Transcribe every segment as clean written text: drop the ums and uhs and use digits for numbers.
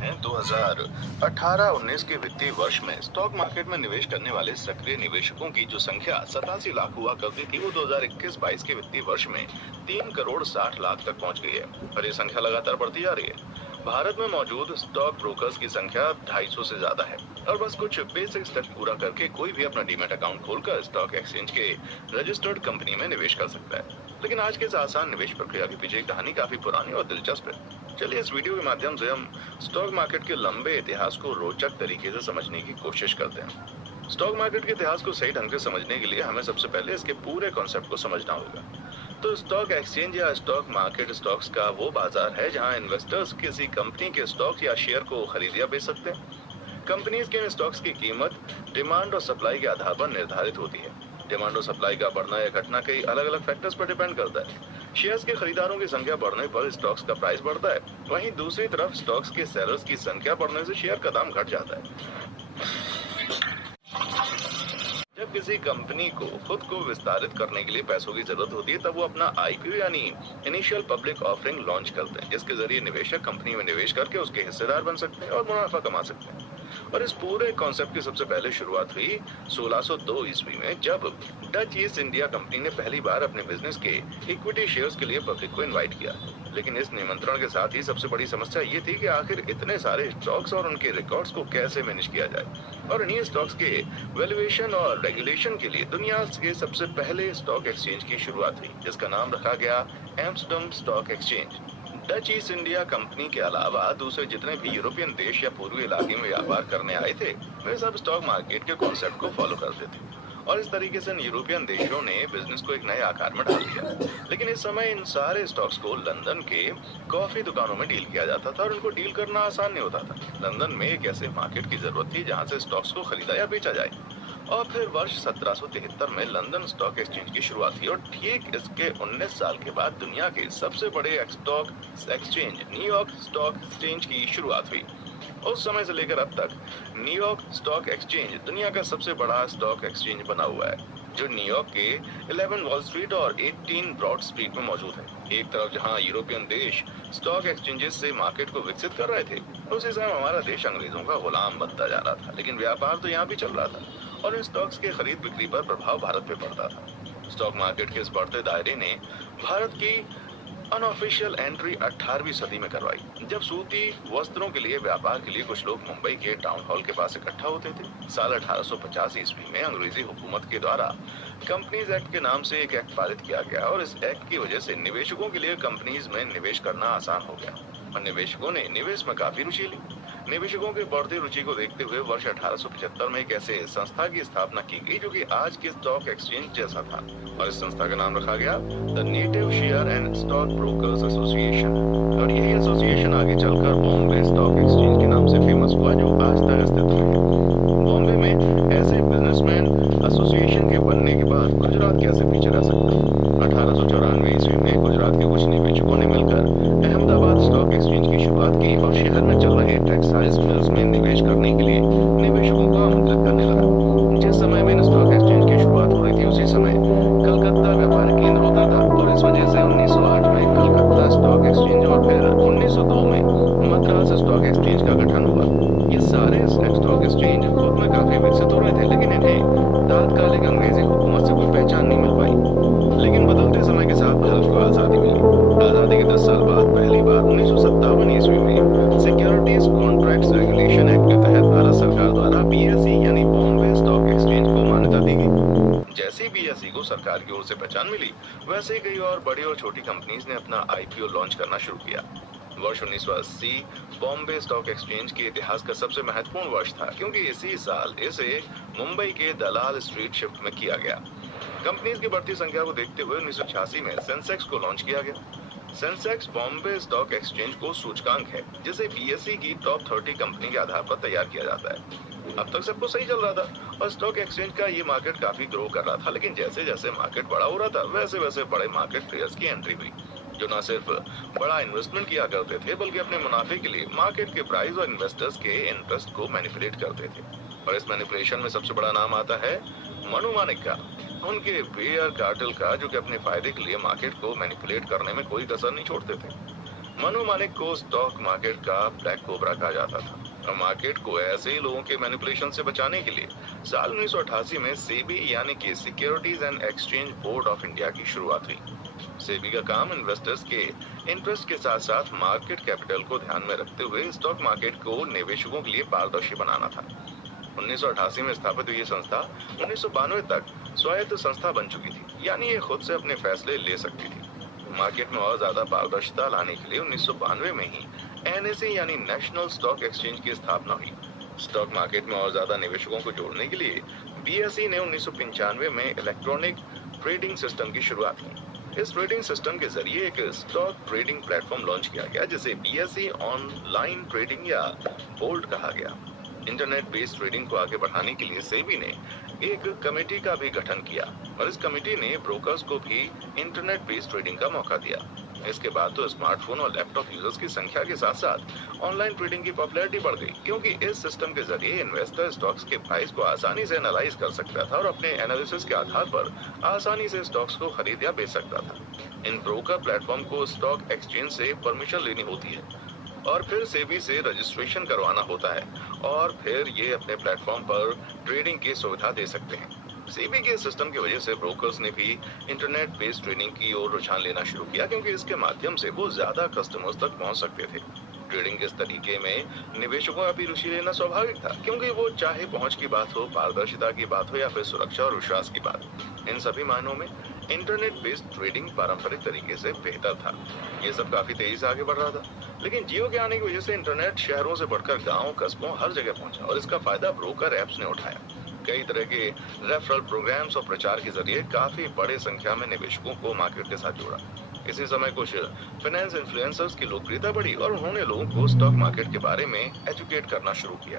हैं 2018-19 के वित्तीय वर्ष में स्टॉक मार्केट में निवेश करने वाले सक्रिय निवेशकों की जो संख्या 87 लाख हुआ करती थी वो 2021-22 के वित्तीय वर्ष में 3 करोड़ 60 लाख तक पहुंच गई है और ये संख्या लगातार बढ़ती जा रही है। भारत में मौजूद स्टॉक ब्रोकर्स की संख्या 250 से ज्यादा है और बस कुछ बेसिक स्टेप पूरा करके कोई भी अपना डीमैट अकाउंट खोलकर स्टॉक एक्सचेंज के रजिस्टर्ड कंपनी में निवेश कर सकता है। लेकिन आज के इस आसान निवेश प्रक्रिया के पीछे कहानी काफी पुरानी और दिलचस्प है। चलिए इस वीडियो के माध्यम से हम स्टॉक मार्केट के लंबे इतिहास को रोचक तरीके से समझने की कोशिश करते हैं। स्टॉक मार्केट के इतिहास को सही ढंग से समझने के लिए हमें सबसे पहले इसके पूरे कॉन्सेप्ट को समझना होगा। तो स्टॉक एक्सचेंज या स्टॉक मार्केट स्टॉक्स का वो बाजार है जहां इन्वेस्टर्स किसी कंपनी के स्टॉक या शेयर को खरीद या बेच सकते हैं। कंपनीज के इन स्टॉक्स की कीमत डिमांड और सप्लाई के आधार पर निर्धारित होती है। डिमांड और सप्लाई का बढ़ना या घटना कई अलग अलग फैक्टर्स पर डिपेंड करता है। शेयर्स के खरीदारों की संख्या बढ़ने पर स्टॉक्स का प्राइस बढ़ता है, वहीं दूसरी तरफ स्टॉक्स के सेलर्स की संख्या बढ़ने से शेयर का दाम घट जाता है। जब किसी कंपनी को खुद को विस्तारित करने के लिए पैसों की जरूरत होती है तब वो अपना आईपीओ यानी इनिशियल पब्लिक ऑफरिंग लॉन्च करते हैं, जिसके जरिए निवेशक कंपनी में निवेश करके उसके हिस्सेदार बन सकते हैं और मुनाफा कमा सकते हैं। और इस पूरे कॉन्सेप्ट की सबसे पहले शुरुआत हुई 1602 ईस्वी में जब डच ईस्ट इंडिया कंपनी ने पहली बार अपने बिजनेस के इक्विटी शेयर्स के लिए पब्लिक को इनवाइट किया। लेकिन इस निमंत्रण के साथ ही सबसे बड़ी समस्या ये थी कि आखिर इतने सारे स्टॉक्स और उनके रिकॉर्ड्स को कैसे मैनेज किया जाए। और इन्हीं स्टॉक्स के वैल्यूएशन और रेगुलेशन के लिए दुनिया के सबसे पहले स्टॉक एक्सचेंज की शुरुआत हुई, जिसका नाम रखा गया Amsterdam stock exchange. Dutch east India company के अलावा दूसरे जितने भी यूरोपियन देश या पूर्वी इलाके में व्यापार करने आए थे वे सब स्टॉक मार्केट के कॉन्सेप्ट को फॉलो करते थे और इस तरीके से यूरोपियन देशों ने बिजनेस को एक नए आकार में डाल दिया। लेकिन इस समय इन सारे स्टॉक्स को लंदन के कॉफी दुकानों में डील किया जाता था और उनको डील करना आसान नहीं होता था। लंदन में एक ऐसे मार्केट की जरूरत थी जहां से स्टॉक्स को खरीदा या बेचा जाए। और फिर वर्ष 1773 में लंदन स्टॉक एक्सचेंज की शुरुआत हुई और ठीक इसके 19 साल के बाद दुनिया के सबसे बड़े stock exchange New York stock exchange की शुरुआत हुई। उस समय से लेकर अब तक न्यूयॉर्क स्टॉक एक्सचेंज दुनिया का सबसे बड़ा स्टॉक एक्सचेंज बना हुआ है, जो न्यूयॉर्क के 11 वॉल स्ट्रीट और 18 ब्रॉड स्ट्रीट में मौजूद है। एक तरफ जहां यूरोपियन देश स्टॉक एक्सचेंजेस से मार्केट को विकसित कर रहे थे, उसी समय हमारा देश अंग्रेजों का गुलाम बनता जा रहा था। लेकिन व्यापार तो यहाँ भी चल रहा था और इन स्टॉक्स के खरीद बिक्री पर प्रभाव भारत पे पड़ता था। स्टॉक मार्केट के इस बढ़ते दायरे ने भारत की अनऑफिशियल एंट्री 18वीं सदी में करवाई, जब सूती वस्त्रों के लिए व्यापार के लिए कुछ लोग मुंबई के टाउन हॉल के पास इकट्ठा होते थे। साल 1850 ईस्वी में अंग्रेजी हुकूमत के द्वारा कंपनीज एक्ट के नाम से एक एक्ट पारित किया गया और इस एक्ट की वजह से निवेशकों के लिए कंपनीज में निवेश करना आसान हो गया और निवेशकों ने निवेश में काफी रुचि ली। निवेशकों की बढ़ती रुचि को देखते हुए वर्ष 1875 में एक ऐसे संस्था की स्थापना की गई जो कि आज के स्टॉक एक्सचेंज जैसा था और इस संस्था का नाम रखा गया the native share and stock brokers association. और यही एसोसिएशन आगे चलकर बॉम्बे स्टॉक एक्सचेंज के नाम से फेमस हुआ, जो आज तक अस्तित्व में है। बॉम्बे में ऐसे बिजनेसमैन एसोसिएशन के बनने के बाद गुजरात कैसे पीछे रह सकता। 1894 ईस्वी में गुजरात के कुछ निवेशकों ने मिलकर अहमदाबाद स्टॉक एक्सचेंज की शुरुआत की और शहर में चल रहे टेक्सटाइल्स मिल्स में निवेश करने के लिए निवेशकों को आमंत्रित करने लगा। जिस समय में स्टॉक एक्सचेंज की शुरुआत हो रही थी उसी समय कलकत्ता व्यापारिक केंद्र होता था और इस वजह से 1908 में कलकत्ता स्टॉक एक्सचेंज और फिर 1902 में मद्रास स्टॉक एक्सचेंज का गठन हुआ। ये सारे स्टॉक एक्सचेंज खुद में काफी विकसित हो रहे थे, लेकिन इन्हें तात्कालिक अंग्रेजी हुकूमत से कोई पहचान नहीं मिल पाई। लेकिन बदलते समय के साथ भारत को आजादी मिली। आजादी के 10 साल बाद पहली बार 1957 ईस्वी में सिक्योरिटीज कॉन्ट्रैक्ट्स रेगुलेशन एक्ट के तहत भारत सरकार द्वारा बीएसई यानी बॉम्बे स्टॉक एक्सचेंज को मान्यता दी गई। जैसे ही बीएसई को सरकार की ओर से पहचान मिली, वैसे ही कई और बड़ी और छोटी कंपनीज ने अपना आईपीओ लॉन्च करना शुरू किया। वर्ष 1980 बॉम्बे स्टॉक एक्सचेंज के इतिहास का सबसे महत्वपूर्ण वर्ष था, क्योंकि इसी साल इसे मुंबई के दलाल स्ट्रीट शिफ्ट में किया गया। कंपनीज की बढ़ती संख्या को देखते हुए 1986 में सेंसेक्स को लॉन्च किया गया। सेंसेक्स बॉम्बे स्टॉक एक्सचेंज को सूचकांक है जिसे बीएसई की टॉप 30 कंपनी के आधार पर तैयार किया जाता है। अब तक सब कुछ सही चल रहा था और स्टॉक एक्सचेंज का ये मार्केट काफी ग्रो कर रहा था, लेकिन जैसे जैसे मार्केट बड़ा हो रहा था वैसे वैसे बड़े मार्केट प्लेयर्स की एंट्री हुई, जो न सिर्फ बड़ा इन्वेस्टमेंट किया करते थे बल्कि अपने मुनाफे के लिए मार्केट के प्राइस और इन्वेस्टर्स के इंटरेस्ट को मैनिपुलेट करते थे। और इस मैनिपुलेशन में सबसे बड़ा नाम आता है मनु मानिक का, उनके बेयर कार्टेल का, जो कि अपने फायदे के लिए मार्केट को मैनिपुलेट करने में कोई कसर नहीं छोड़ते थे। मनु मानिक को स्टॉक मार्केट का ब्लैक कोबरा कहा जाता था। और मार्केट को ऐसे ही लोगों के मैनिपुलेशन से बचाने के लिए साल 1988 में सेबी यानी कि securities and exchange board of India की शुरुआत हुई। सेबी का काम इन्वेस्टर्स के इंटरेस्ट के साथ साथ मार्केट कैपिटल को ध्यान में रखते हुए स्टॉक मार्केट को निवेशकों के लिए पारदर्शी बनाना था। 1988 में स्थापित हुई ये संस्था 1992 तक स्वायत्त संस्था बन चुकी थी, यानी ये खुद से अपने फैसले ले सकती थी। मार्केट में और ज्यादा पारदर्शिता लाने के लिए 1992 में ही एनएसई यानी नेशनल स्टॉक एक्सचेंज की स्थापना हुई। स्टॉक मार्केट में और ज्यादा निवेशकों को जोड़ने के लिए बीएसई ने 1995 में इलेक्ट्रॉनिक ट्रेडिंग सिस्टम की शुरुआत की। इस ट्रेडिंग सिस्टम के जरिए एक स्टॉक ट्रेडिंग प्लेटफॉर्म लॉन्च किया गया जिसे बीएसई ऑनलाइन ट्रेडिंग या बोल्ट कहा गया। इंटरनेट बेस्ड ट्रेडिंग को आगे बढ़ाने के लिए सेबी ने एक कमेटी का भी गठन किया और इस कमेटी ने ब्रोकर्स को भी इंटरनेट बेस्ड ट्रेडिंग का मौका दिया। इसके बाद तो स्मार्टफोन और लैपटॉप यूजर्स की संख्या के साथ साथ ऑनलाइन ट्रेडिंग की पॉपुलैरिटी बढ़ गई, क्योंकि इस सिस्टम के जरिए इन्वेस्टर स्टॉक्स के प्राइस को आसानी से एनालाइज कर सकता था और अपने एनालिसिस के आधार पर आसानी से स्टॉक्स को खरीद या बेच सकता था। इन ब्रोकर प्लेटफॉर्म को स्टॉक एक्सचेंज से परमिशन लेनी होती है और फिर सेबी से रजिस्ट्रेशन करवाना होता है और फिर ये अपने प्लेटफॉर्म पर ट्रेडिंग की सुविधा दे सकते हैं। सेबी के सिस्टम की वजह से ब्रोकर्स ने भी इंटरनेट बेस्ड ट्रेडिंग की ओर रुझान लेना शुरू किया, क्योंकि इसके माध्यम से वो ज्यादा कस्टमर्स तक पहुंच सकते थे। ट्रेडिंग के इस तरीके में निवेशकों का भी रुचि लेना स्वाभाविक था, क्योंकि वो चाहे पहुंच की बात हो, पारदर्शिता की बात हो या फिर सुरक्षा और विश्वास की बात, इन सभी मायनों में इंटरनेट बेस्ड ट्रेडिंग पारंपरिक तरीके से बेहतर था। ये सब काफी तेजी से आगे बढ़ रहा था, लेकिन जियो के आने की वजह से इंटरनेट शहरों से बढ़कर गांव, कस्बों हर जगह पहुंचा और इसका फायदा ब्रोकर एप्स ने उठाया। कई तरह के रेफरल प्रोग्राम्स और प्रचार के जरिए काफी बड़े संख्या में निवेशकों को मार्केट के साथ जोड़ा। इसी समय कुछ फाइनेंस इन्फ्लुएंसर्स की लोकप्रियता बढ़ी और उन्होंने लोगों को स्टॉक मार्केट के बारे में एजुकेट करना शुरू किया।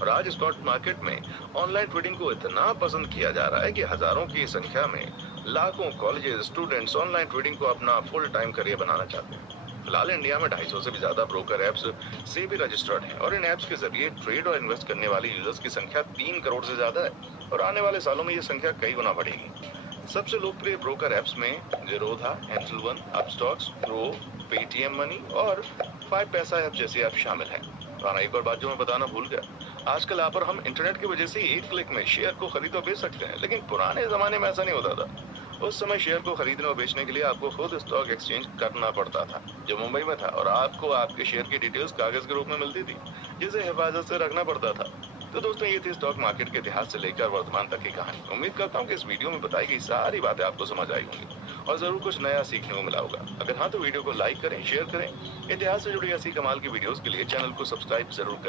और आज स्टॉक मार्केट में ऑनलाइन ट्रेडिंग को इतना पसंद किया जा रहा है कि हजारों की संख्या में लाखों कॉलेजेस स्टूडेंट्स ऑनलाइन ट्रेडिंग को अपना फुल टाइम करियर बनाना चाहते हैं। फिलहाल इंडिया में 250 से भी ज्यादा ब्रोकर एप्स से भी रजिस्टर्ड हैं और इन एप्स के जरिए ट्रेड और इन्वेस्ट करने वाले यूजर्स की संख्या 3 करोड़ से ज्यादा है और आने वाले सालों में ये संख्या कई गुना बढ़ेगी। सबसे लोकप्रिय ब्रोकर एप्स में Zerodha, angel one, Upstox, grow, Paytm money और 5 पैसा ऐप जैसे ऐप शामिल हैं। और एक और बात जो मैं बताना भूल गया, आजकल यहाँ पर हम इंटरनेट की वजह से एक क्लिक में शेयर को खरीद और बेच सकते हैं, लेकिन पुराने जमाने में ऐसा नहीं होता था। उस समय शेयर को खरीदने और बेचने के लिए आपको खुद स्टॉक एक्सचेंज करना पड़ता था, जो मुंबई में था, और आपको आपके शेयर की डिटेल्स कागज के रूप में मिलती थी, जिसे हिफाजत से रखना पड़ता था। तो दोस्तों, ये थी स्टॉक मार्केट के इतिहास से लेकर वर्तमान तक की कहानी। उम्मीद करता हूँ कि इस वीडियो में बताई गई सारी बातें आपको समझ आई होंगी और जरूर कुछ नया सीखने को मिला होगा। अगर हाँ तो वीडियो को लाइक करें, शेयर करें। इतिहास से जुड़ी ऐसी कमाल की वीडियोस के लिए चैनल को सब्सक्राइब जरूर करें।